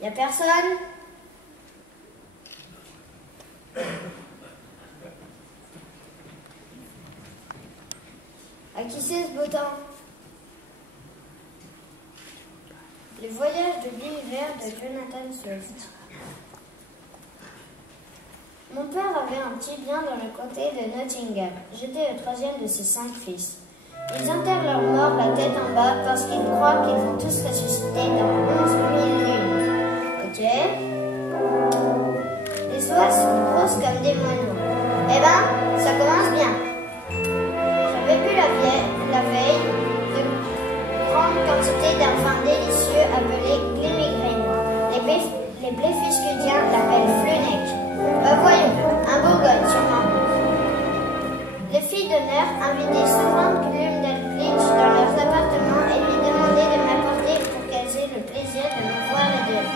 Y a personne? À qui c'est ce beau temps? Les voyages de l'univers de Jonathan Swift. Mon père avait un petit bien dans le comté de Nottingham. J'étais le troisième de ses 5 fils. Ils enterrent leurs morts la tête en bas parce qu'ils croient qu'ils vont tous ressusciter dans 11 000 lunes. Ok? Les oies sont grosses comme des moineaux. Eh ben, ça commence bien. J'avais bu la veille de grandes quantités d'un vin délicieux appelé Glimmigreen. Les Bléfiscudiens l'appellent Flunec. Voyons, un Bourgogne sûrement. Les filles d'honneur invitaient souvent Glumdelglitch dans leurs appartements et lui demandaient de m'apporter pour qu'elles aient le plaisir de me voir les deux.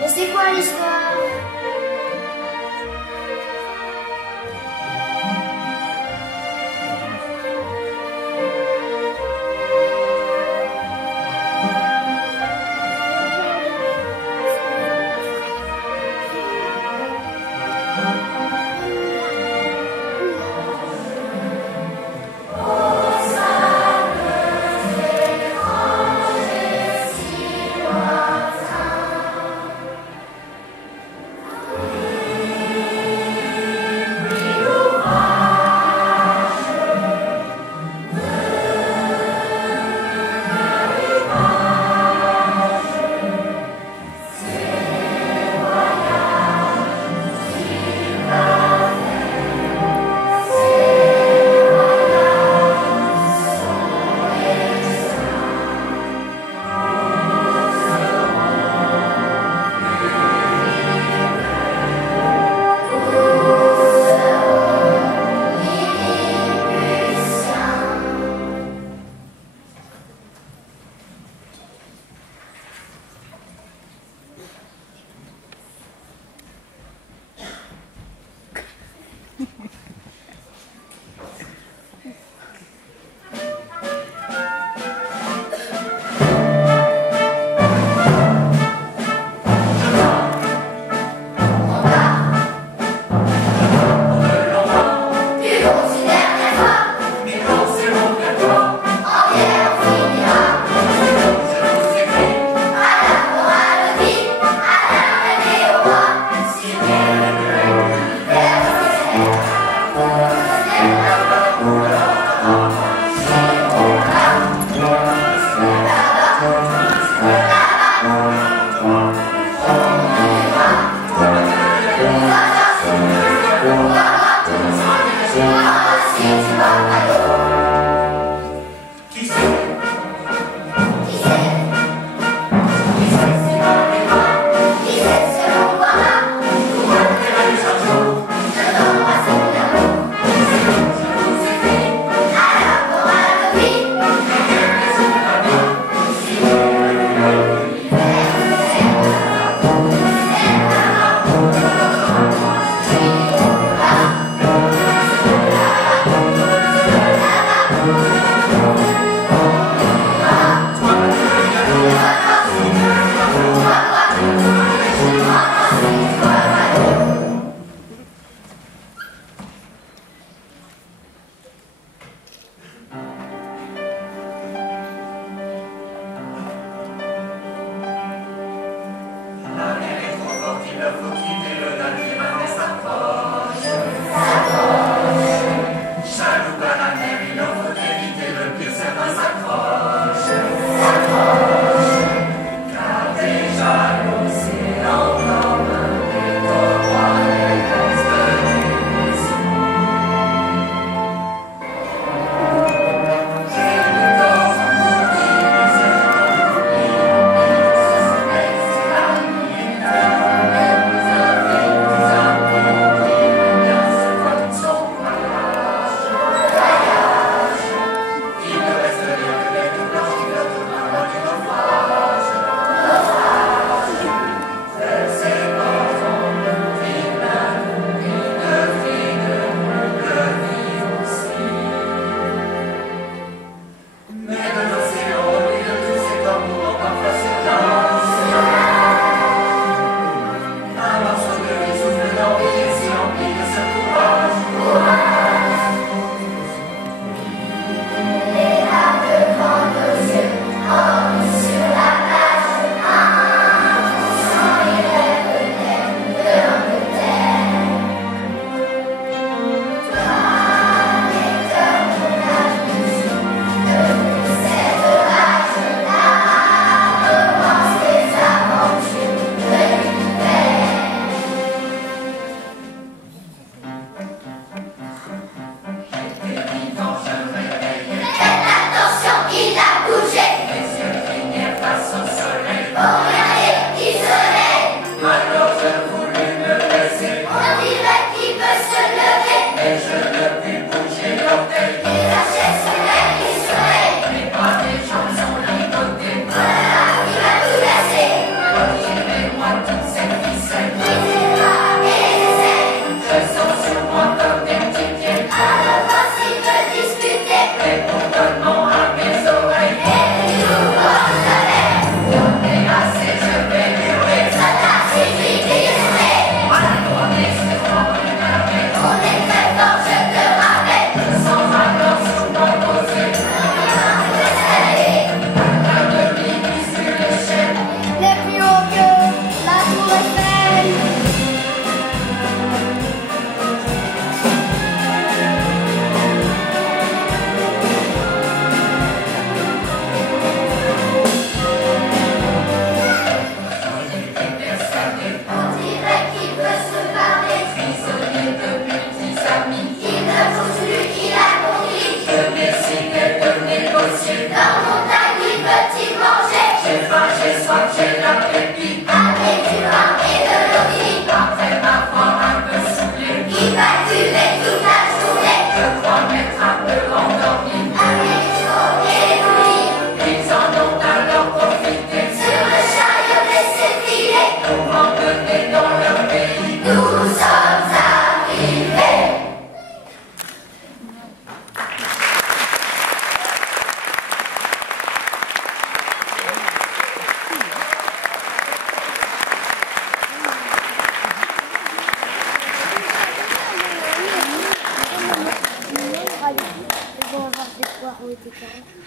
Mais c'est quoi l'histoire? Oh,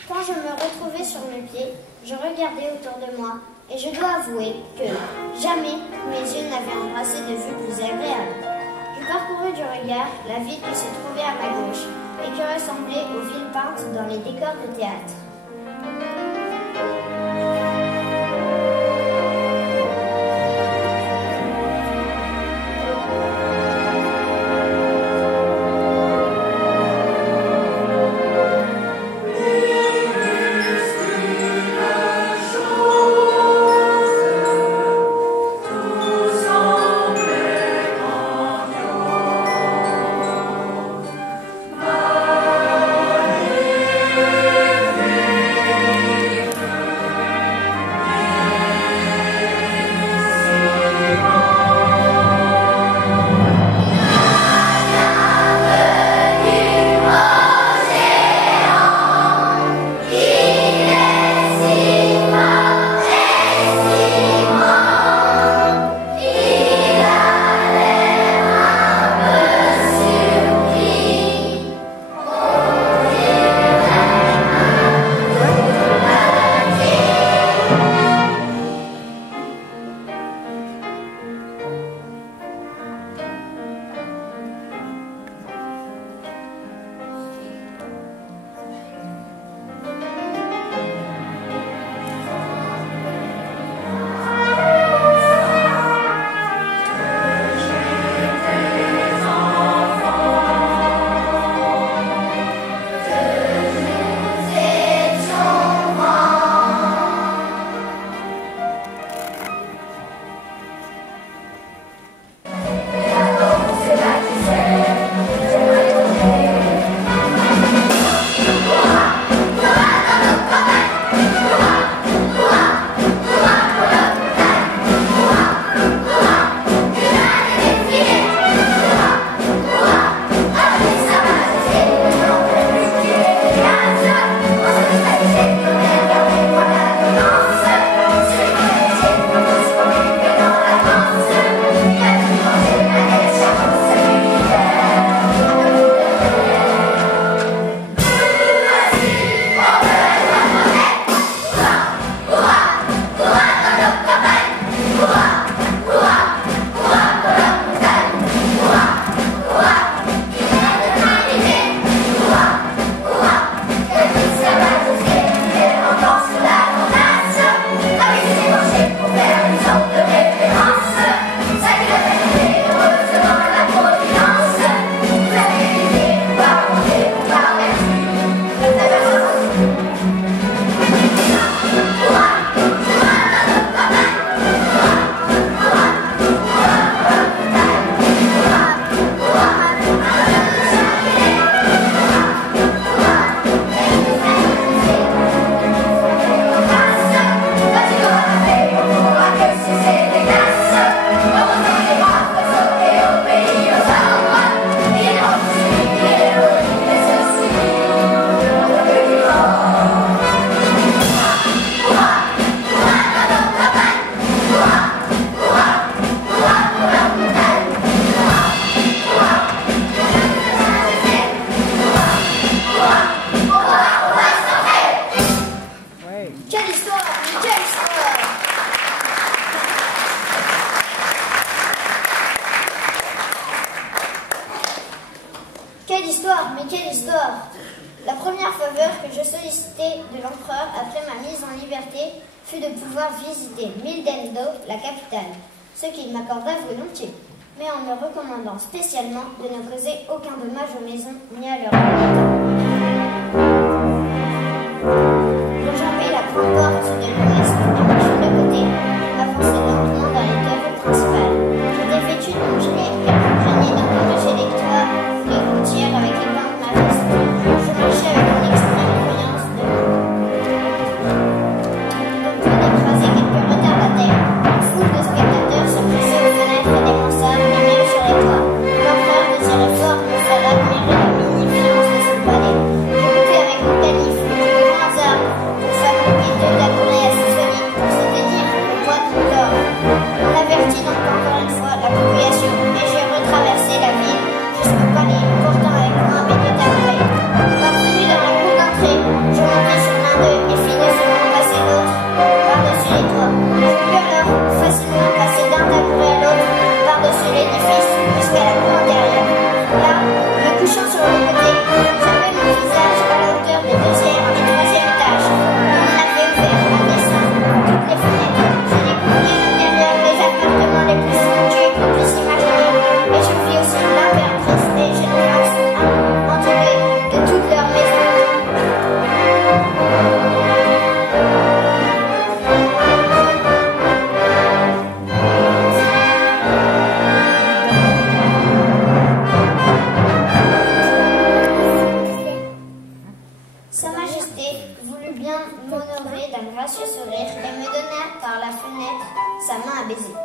Quand je me retrouvais sur mes pieds, je regardais autour de moi et je dois avouer que jamais mes yeux n'avaient embrassé de vue plus agréable. Je parcourus du regard la ville qui se trouvait à ma gauche et qui ressemblait aux villes peintes dans les décors de théâtre. fut de pouvoir visiter Mildendo, la capitale, ce qu'il m'accorda volontiers, mais en me recommandant spécialement de ne causer aucun dommage aux maisons ni à leurs habitants. J'enjambai la grande porte de l'ouest et marchant de côté, m'avançai lentement dans les deux rues principales. J'étais vêtu de mon gilet car je craignais d'endommager les toits des routières avec les pans de ma veste. Je marchais avec une extrême prudence de peur d'écraser quelques retardataires. Une foule de spectateurs se pressait aux fenêtres des mansardes et même sur les toits. L'empereur désirait fort me faire admirer la magnificence de ce palais. Je montai avec mon calife le plus grand hasard pour fabriquer deux dagourets assez solides pour se tenir le poids de l'or. On avertit donc encore une fois la population et j'ai retraversé la ville jusqu'au palais, portant avec moi mes deux tabourets. Parvenu dans la cour d'entrée, je montai sur l'un d'eux et fis nécessairement passer l'autre par-dessus les toits. Je pus alors facilement passer d'un tabouret à l'autre par-dessus l'édifice jusqu'à la cour intérieure. Là, me couchant sur le côté, j'avais mon visage à la hauteur des deuxième et troisième étages. On en avait ouvert un dessin toutes les fenêtres. J'ai découvert à l'intérieur les appartements les plus somptueux qu'on puisse imaginer, et je vis aussi l'impératrice et généreuse entourée de toutes leurs maisons. Sa Majesté voulut bien m'honorer d'un gracieux sourire et me donna par la fenêtre sa main à baiser.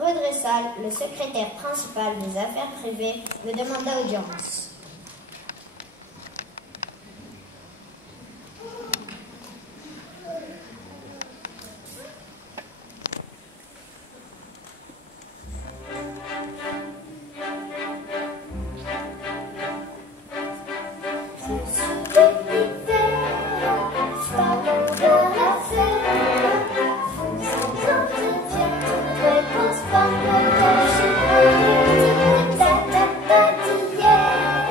Redressal, le secrétaire principal des affaires privées, me demanda audience. Yeah.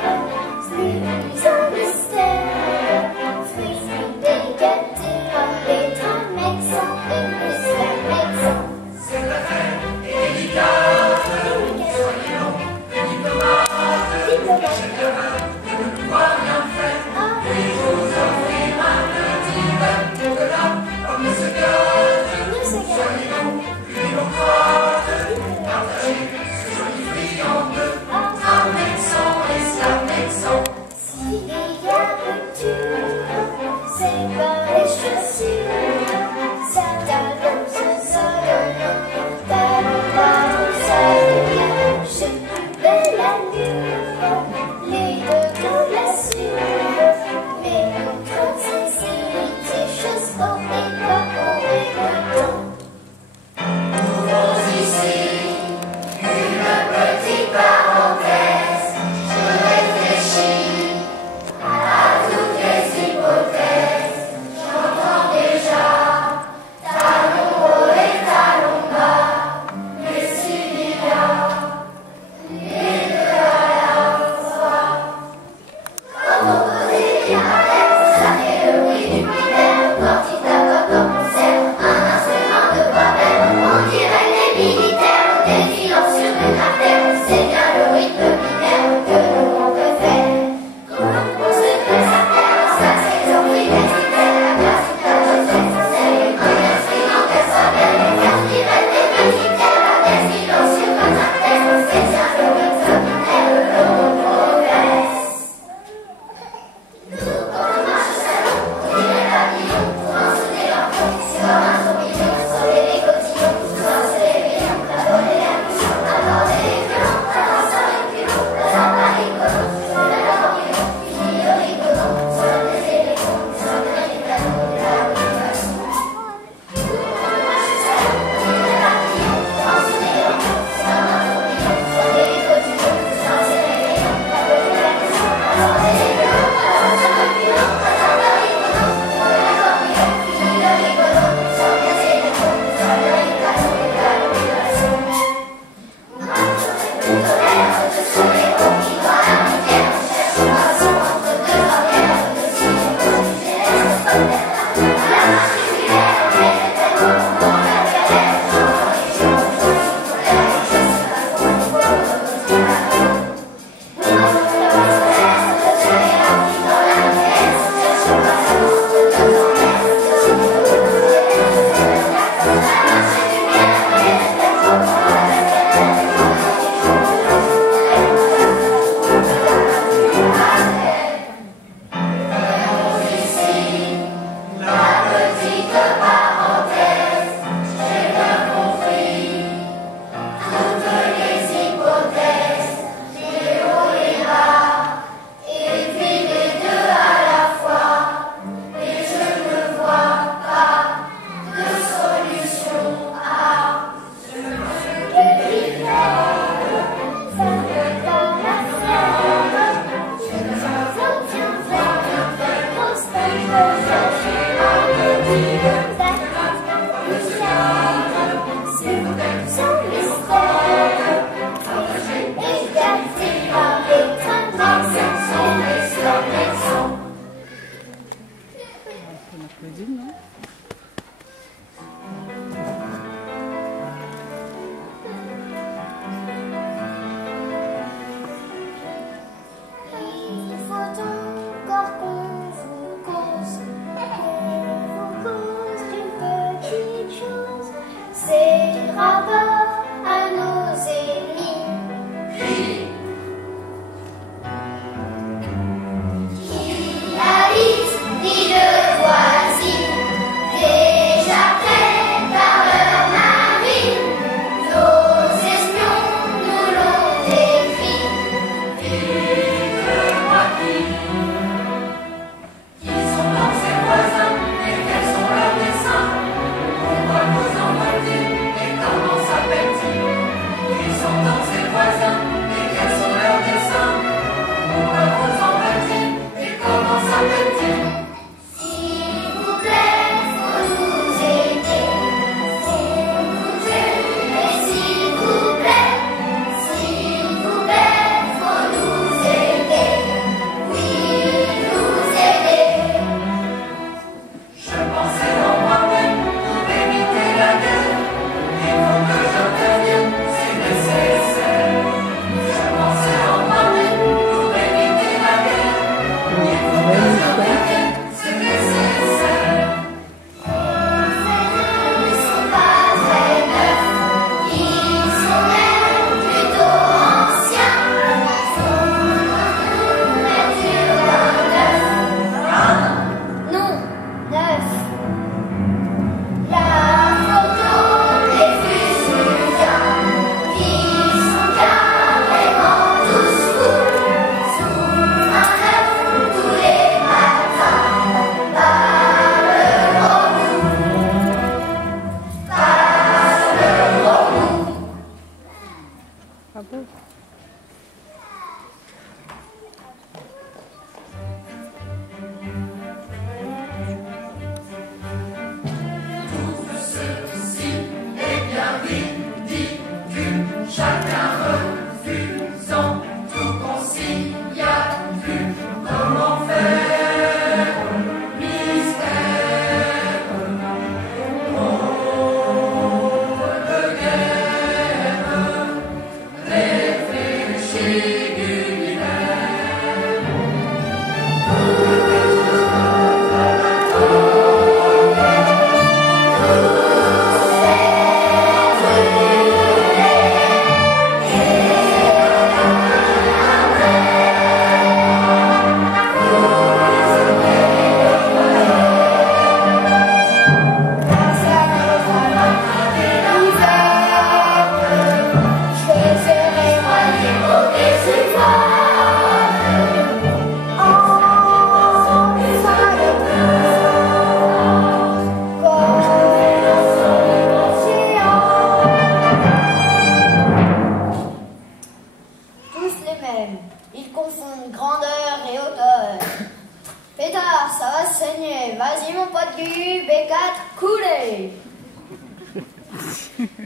continuer. Vas-y, mon pote Guy, B4, coulez.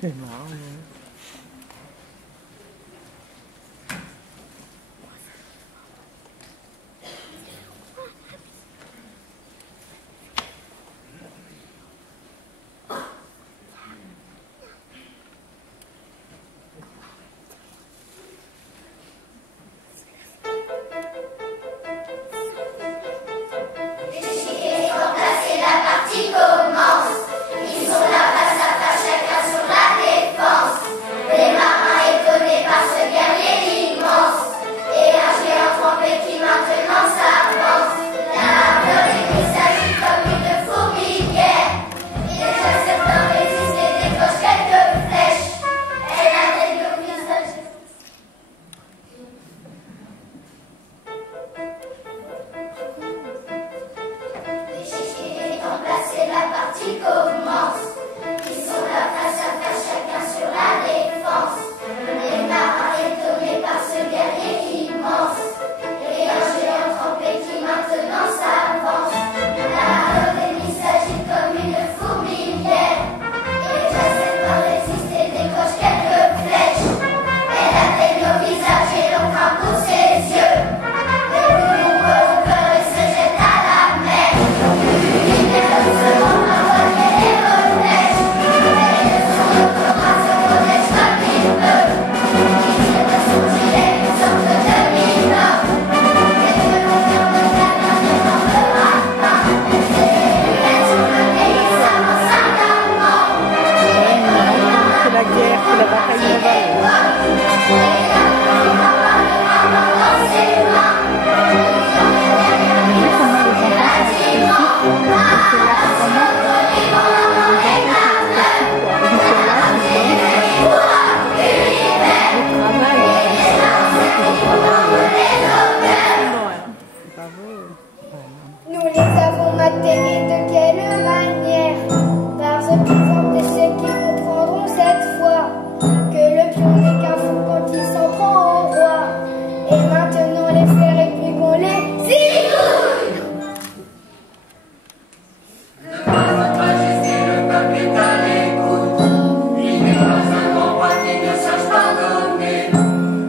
C'est marrant. Nous les avons matés et de quelle manière? Par ce qu'ils et ceux qui comprendront cette fois que le pion n'est qu'un fou quand il s'en prend au roi. Et maintenant les faire et puis qu'on les zigouille. Votre Majesté, le peuple est à l'écoute. Il n'est pas un grand roi qui ne sache pas nommer.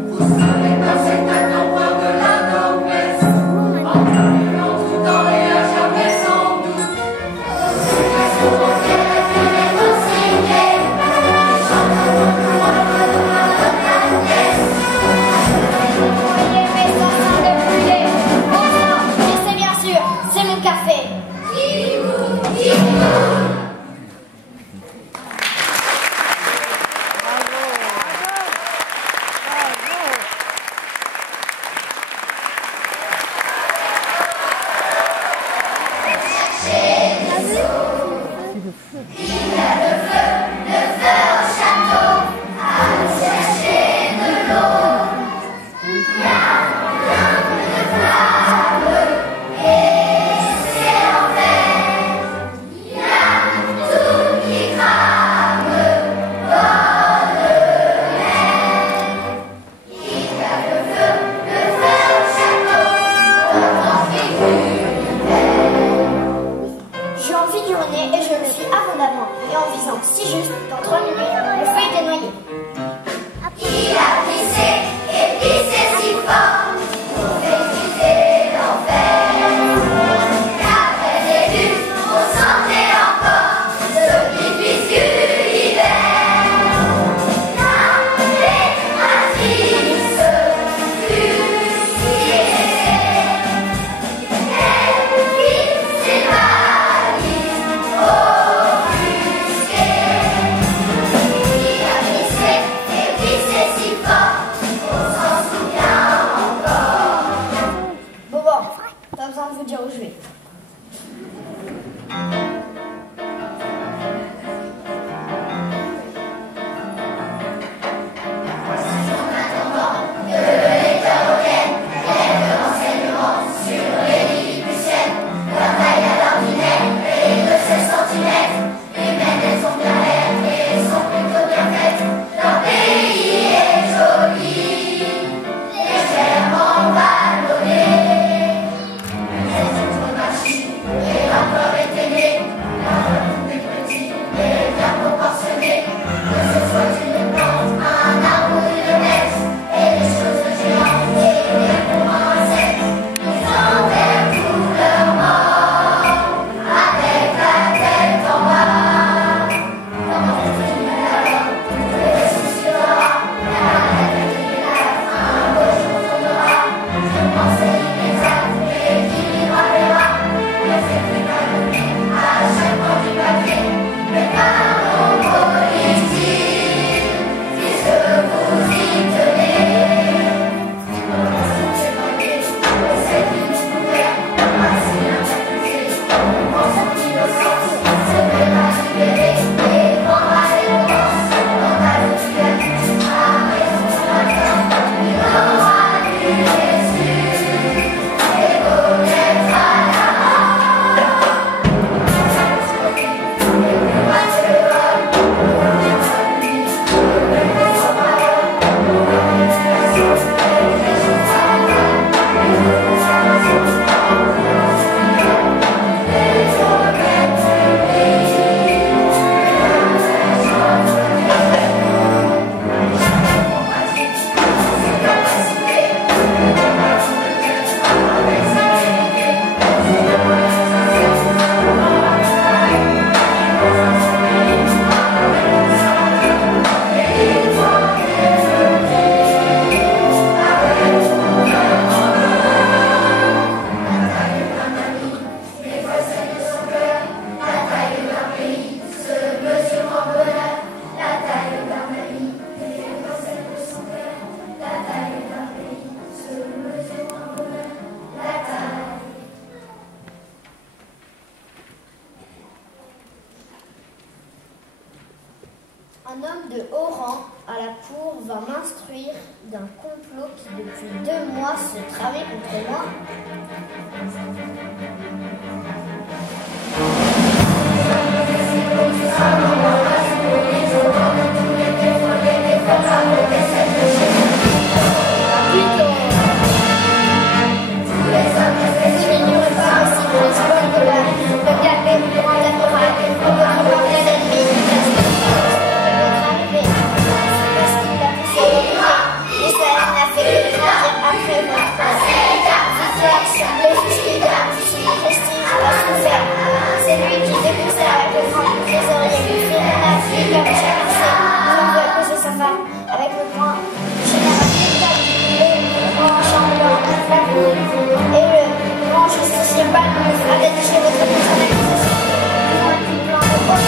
Vous serez dans cet attendant de la noblesse, en purulent tout temps et à jamais sans doute. Les souverains viennent les consigner, les chanteront pour un peu de la pièce. Voyez mes enfants de brûler. Bon sang, mais c'est bien sûr, c'est mon café. J'ai envie d'uriner et je le suis abondamment. Et en visant si juste, dans 3 minutes, le feu était noyé. Il a pissé et pissé si fort pour éviter l'enfer. Qu'après des luttes, on sentait encore ce qui viscule l'hiver. L'impératrice fusillée, elle vit ses valises offusquées. Il a pissé et pissé si fort, on s'en souvient encore. Bon, pas besoin de vous dire où je vais. Leur pays est joli, légèrement vallonné. C'est une machine et Un homme de haut rang à la cour va m'instruire d'un complot qui depuis 2 mois se tramait contre moi. C'est lui qui découvre avec le grand trésorier, lui fait la fille comme chacun sait, nous on veut accuser sa femme avec le grand général et le grand chambellan la cour et le grand justicier Balmus a rédigé votre accusation, moins du plan de haute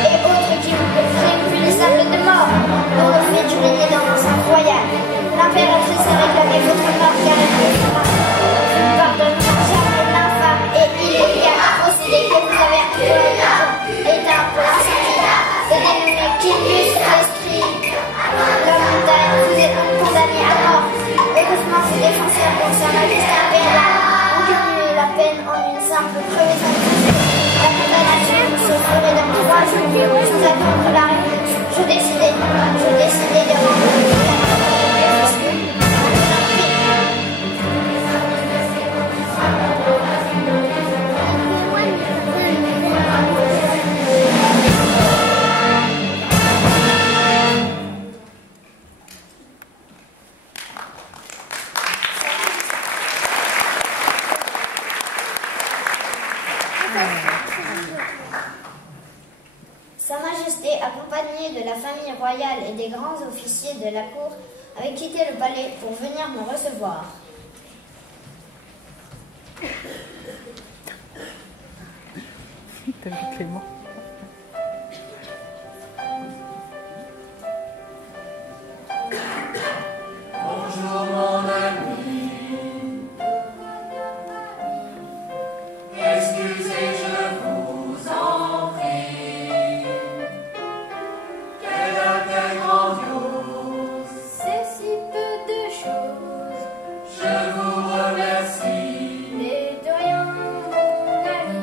et autres qui vous crient punissable de mort, dont le fait d'uriner dans l'enceinte royale. L'impératrice a réclamé votre mort car elle ne pardonnera jamais l'infâme et illégal procédé que vous avez éteint pour l'incendie de dénommer Quinius Restri. La montagne, vous êtes donc condamné à mort. Heureusement, vos défenseurs pour sa majesté impériale ont cumulé la peine en une simple crevaison de feu. La condamnation se ferait dans 3 jours sans attendre la réponse. Je décidais de rendre Sa Majesté, accompagnée de la famille royale et des grands officiers de la cour, avait quitté le palais pour venir me recevoir. Bonjour mon ami, excusez, je vous en prie, quel accueil grandiose, C'est si peu de choses, je vous remercie, mais de rien, mon ami.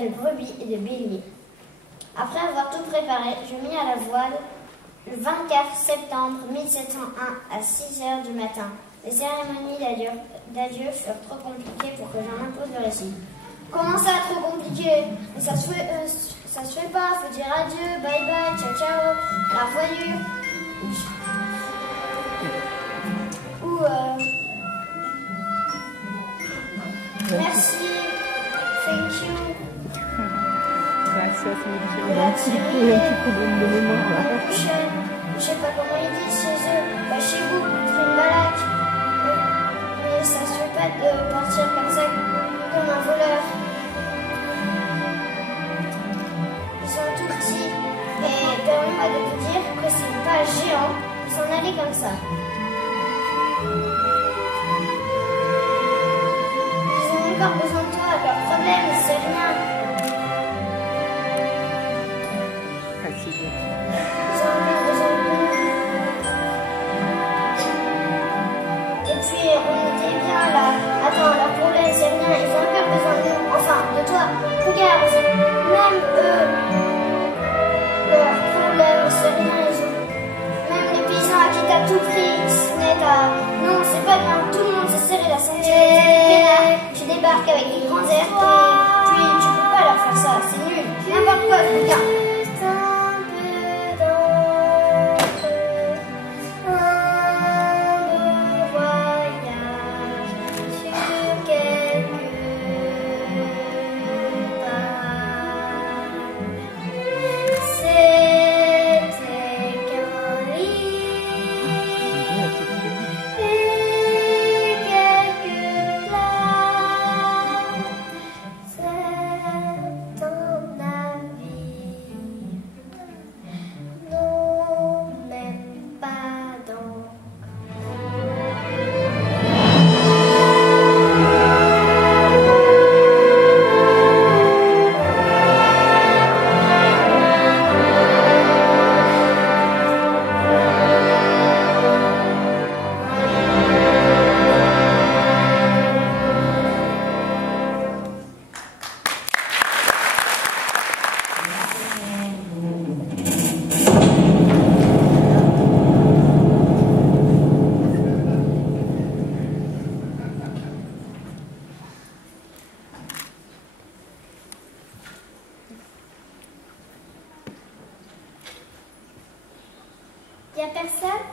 De brebis et de béliers. Après avoir tout préparé, je mis à la voile le 24 septembre 1701 à 6 heures du matin. Les cérémonies d'adieu furent trop compliquées pour que j'en impose le récit. Comment ça, trop compliqué? Mais ça se fait pas, faut dire adieu, bye bye, ciao ciao, la voyure. Ou merci, thank you. Gracias, Grazie mille. Un petit problème de mémoire là. Je sais pas comment ils disent chez eux. Bah, chez vous, une balaque. Mais ça se fait pas de partir comme ça, comme un voleur. Ils sont tout petits. Et permettez-moi de vous dire que c'est pas géant de s'en aller comme ça. Ils ont encore besoin de toi. Leur problème, c'est rien. Et puis on était bien là. Attends, leur problème c'est rien, ils ont encore besoin de nous, enfin de toi. Regarde, même eux, leur problème c'est rien, ils ont. Même les paysans à qui t'as tout pris, ce n'est à. Non, c'est pas bien, tout le monde s'est serré la ceinture. Tu débarques avec des grands airs, puis tu peux pas leur faire ça, c'est nul. N'importe quoi, regarde. Y a personne?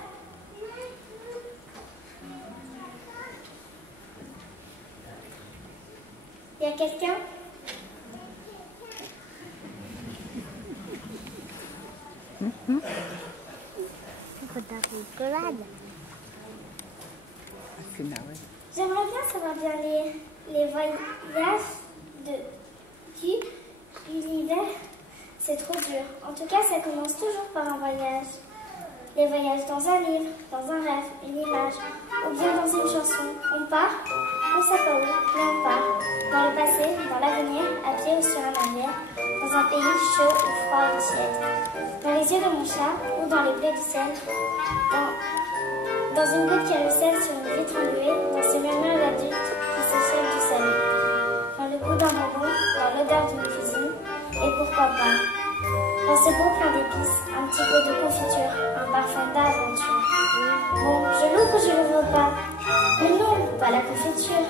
Y a quelqu'un? J'aimerais bien savoir bien les voyages du l'univers. C'est trop dur. En tout cas, ça commence toujours par un voyage. Les voyages dans un livre, dans un rêve, une image, ou bien dans une chanson. On part, on sait pas où, mais on part. Dans le passé, dans l'avenir, à pied ou sur un navire, dans un pays chaud ou froid ou tiède. Dans les yeux de mon chat ou dans les bleus du ciel. Dans une goutte qui ruisselle sur une vitre embuée, dans ce murmure d'adulte qui s'échappe du salon. Dans le goût d'un bonbon, dans l'odeur d'une cuisine, et pourquoi pas. Dans ce beau plein d'épices, un petit pot de confiture, un parfum d'aventure. Bon, je l'ouvre pas. Mais non, pas la confiture,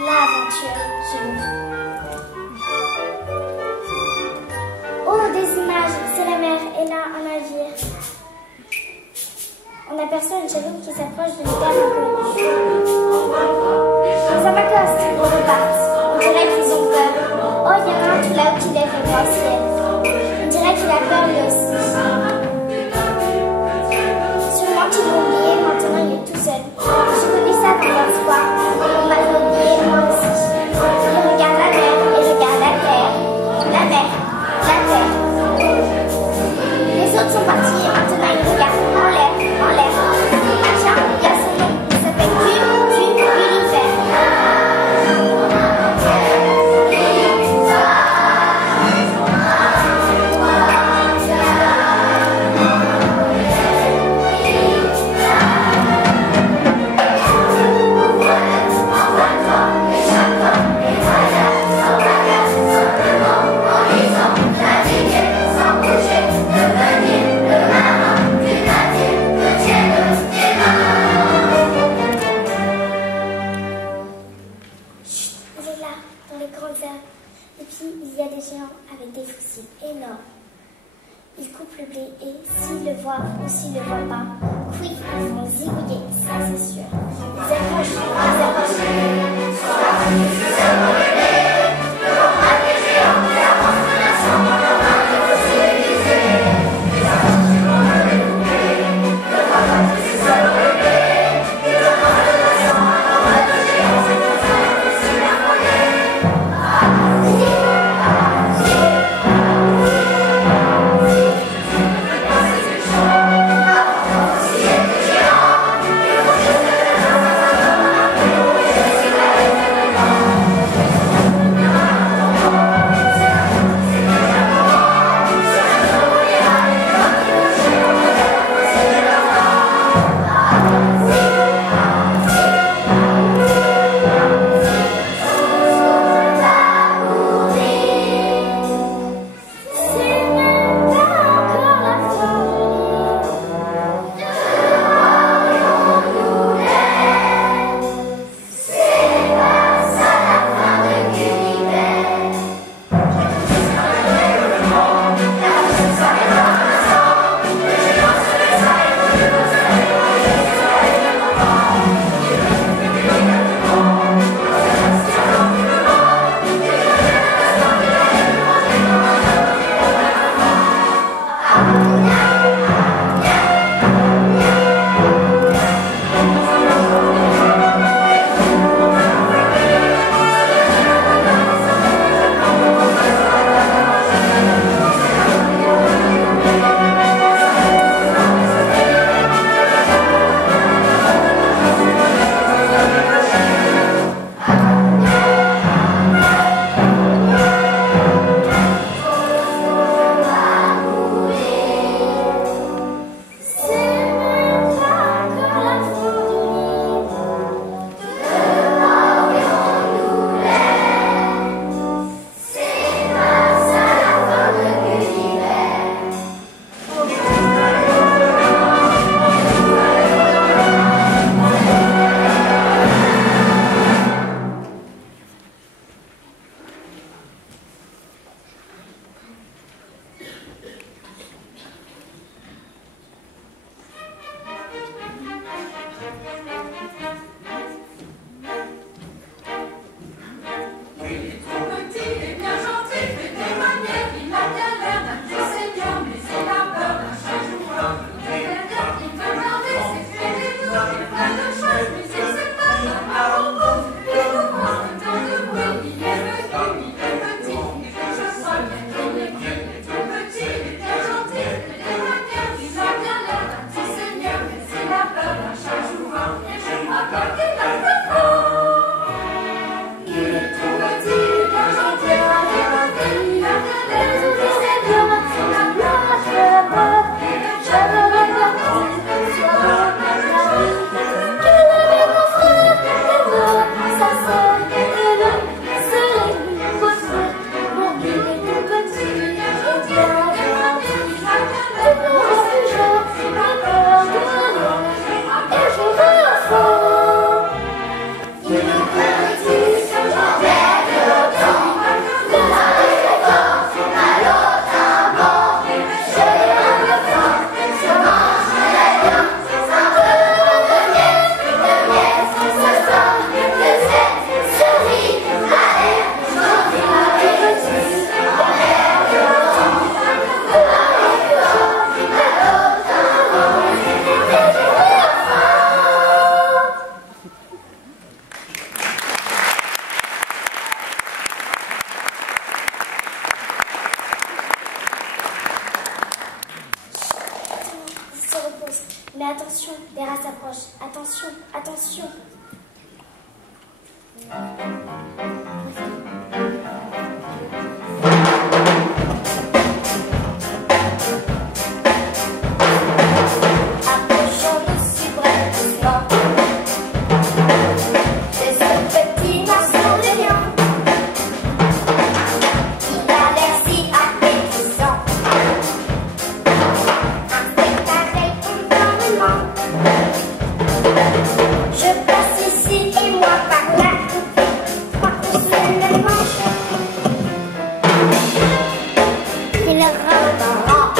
l'aventure, je l'ouvre. Oh, des images, c'est la mer, et là, un navire. On aperçoit une chaloupe qui s'approche d'une terre inconnue. Ça m'accoste, ils repartent. On dirait qu'ils ont peur. Oh, il y en a un tout là-haut qui lève le bras au ciel. On dirait qu'il a peur lui aussi. Sûrement qu'ils l'ont oublié, maintenant il est tout seul. J'ai connu ça dans l'espoir. On m'a oublié moi aussi. Il regarde la mer, il regarde la terre. La mer, la terre. Les autres sont partis et maintenant ils regardent en l'air, en l'air. Tiens, il y a son nom. Il s'appelle Gulliver. Ils coupent le blé et, s'ils le voient ou s'ils ne le voient pas, oui, ils vont zigouiller, ça c'est sûr. Ils approchent, ils Mais attention, des rats s'approchent. Attention, attention. Approchons-nous si brèvement de ce petit morceau de viande. Il a l'air si appétissant. Un steak pareil conformément. Je passe ici et moi par là. Crois qu'on se le mange. C'est le restaurant.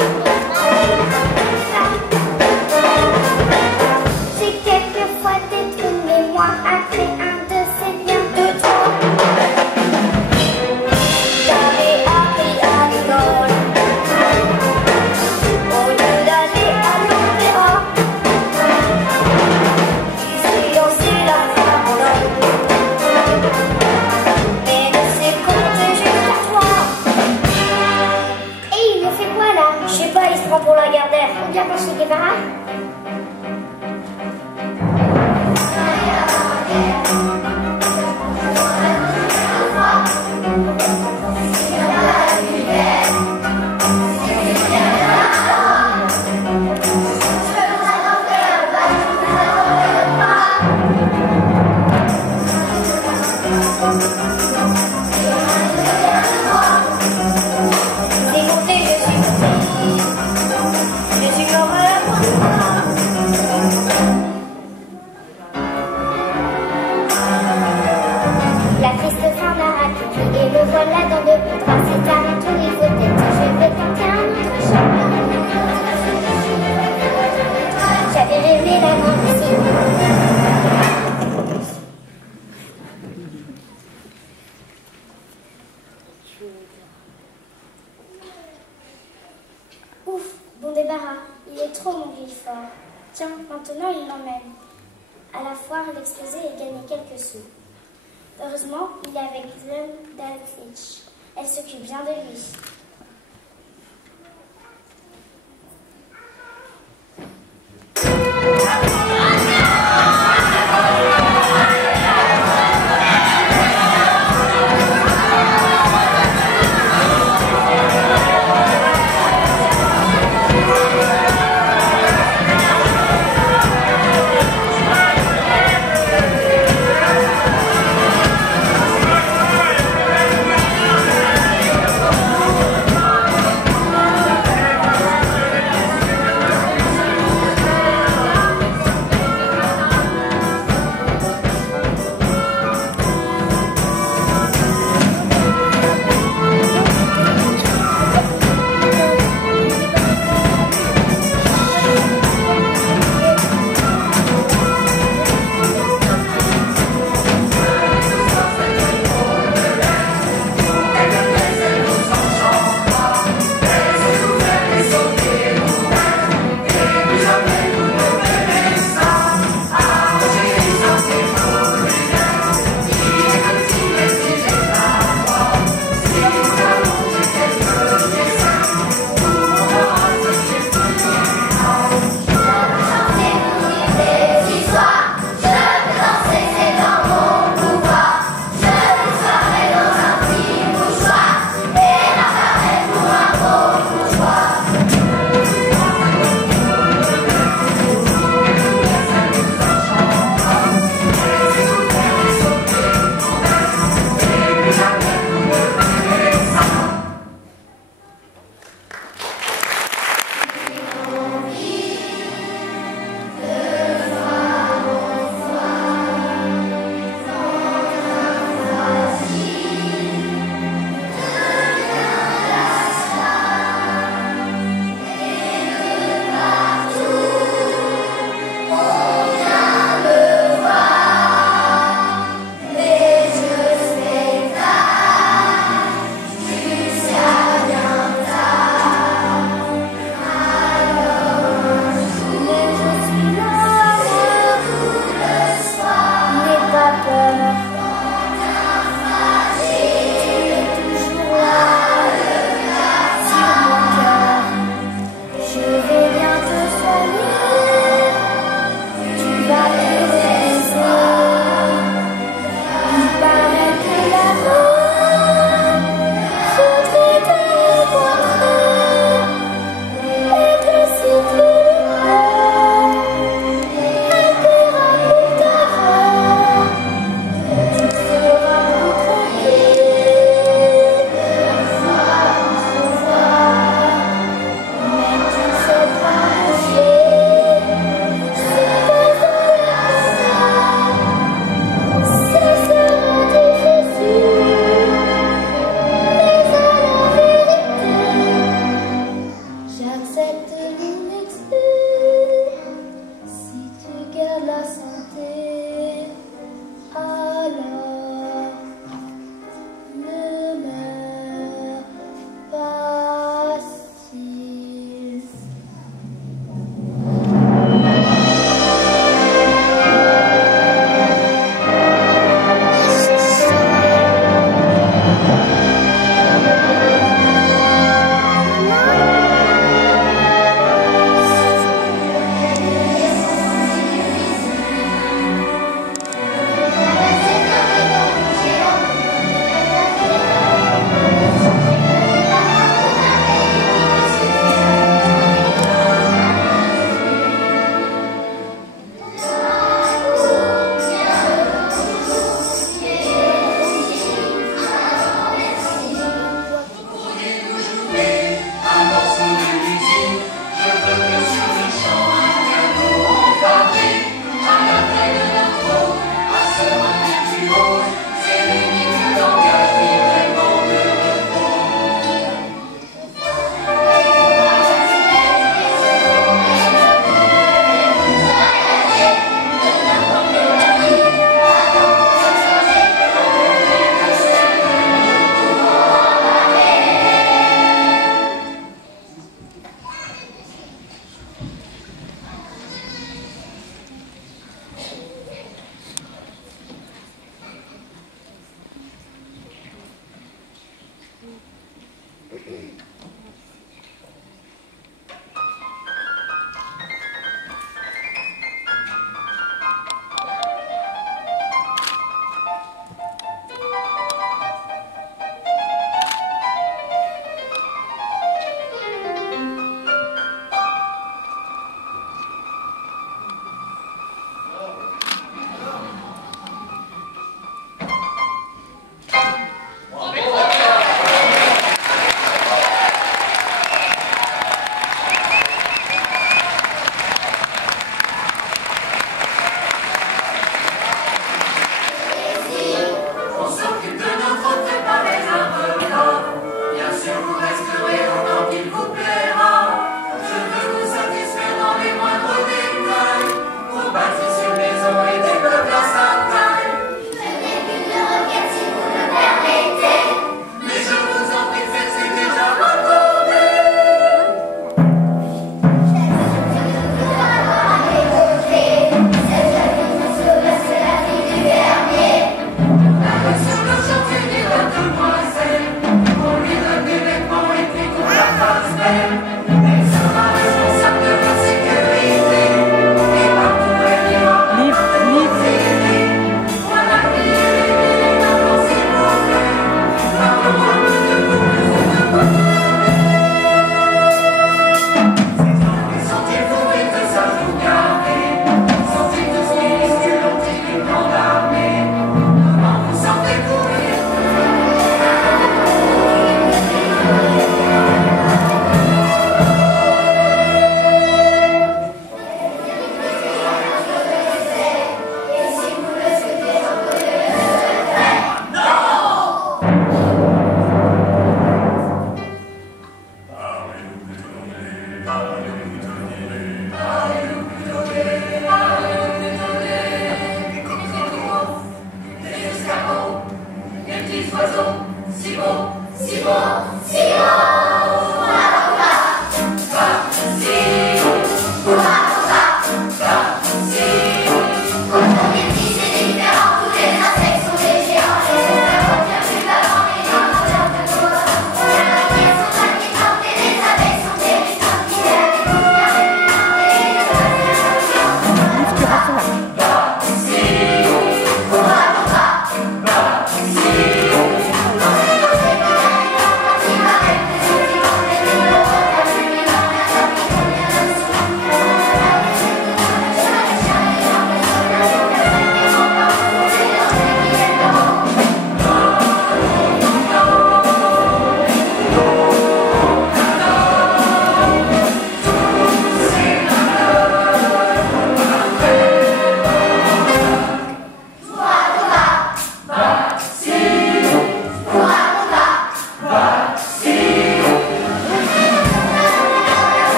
J'ai quelquefois des trous de mémoire après un de ces biens de trop. D'aller à l'école au lieu d'aller à l'opéra. Silencer la parole et de ses comptes jusqu'à 3. Et il me fait quoi là? Je sais pas, il se prend pour la Gardère. On vient pas chez Guevara? La triste fin d'un raquette, et le voilà dans de beaux draps. C'est à mon tour, il faut être. Je vais tenter un autre chemin. J'avais rêvé la grande ici. Ouf, bon débarras. Il est trop mon Villefort. Tiens, maintenant il l'emmène. À la foire, l'exposer et gagner quelques sous. Heureusement, il est avec Zone Dalglitch. Elle s'occupe bien de lui.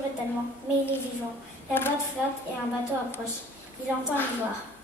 Brutalement, mais il est vivant. La boîte flotte et un bateau approche. Il entend une voix.